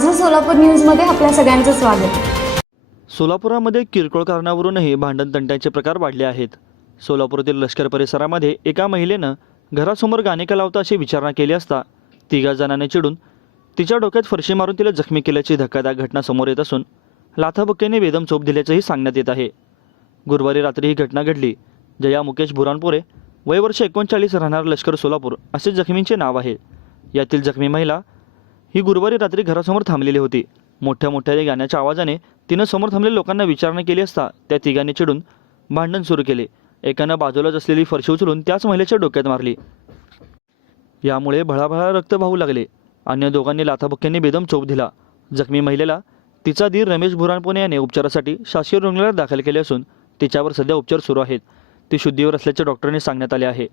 माझं सोलापूर न्यूजमध्ये आपल्या सगळ्यांचं स्वागत। सोलापुरामध्ये किरकोळ कारणावरूनही भांडण तंट्याचे प्रकार वाढले आहेत। सोलापूरातील लष्कर परिसरामध्ये एका महिलेनं घरासमोर गाणे का लावता अशी विचारणा केली असता तिघा जणांनी चिडून तिच्या डोक्यात फरशी मारून तिला जखमी केल्याची धक्कादायक घटना समोर येत असून लाथाबुक्क्याने बेदम चोप दिल्याचंही सांगण्यात येत आहे। गुरुवारी रात्री ही घटना घडली। जया मुकेश बुरानपुरे वय वर्ष 39 राहणार लष्कर सोलापूर असे जखमींचे नाव आहे। यातील जखमी महिला ही गुरुवारी रात्री घरासमोर थांबलेली होती। मोठ्या गाण्याच्या आवाजाने तिनं समोर थांबलेल्या लोकांना विचारणा केली असता त्या तिघांनी चिडून भांडण सुरू केले। एकानं बाजूलाच असलेली फरशी उचलून त्याच महिलेच्या डोक्यात मारली। यामुळे भळाभळा रक्त वाहू लागले। अन्य दोघांनी लाथाबुक्क्यांनी बेदम चोप दिला। जखमी महिलेला तिचा दीर रमेश बुरानपुरे याने उपचारासाठी शासकीय रुग्णालयात दाखल केले असून तिच्यावर सध्या उपचार सुरू आहेत। ती शुद्धीवर असल्याचे डॉक्टरांनी सांगण्यात आले आहे।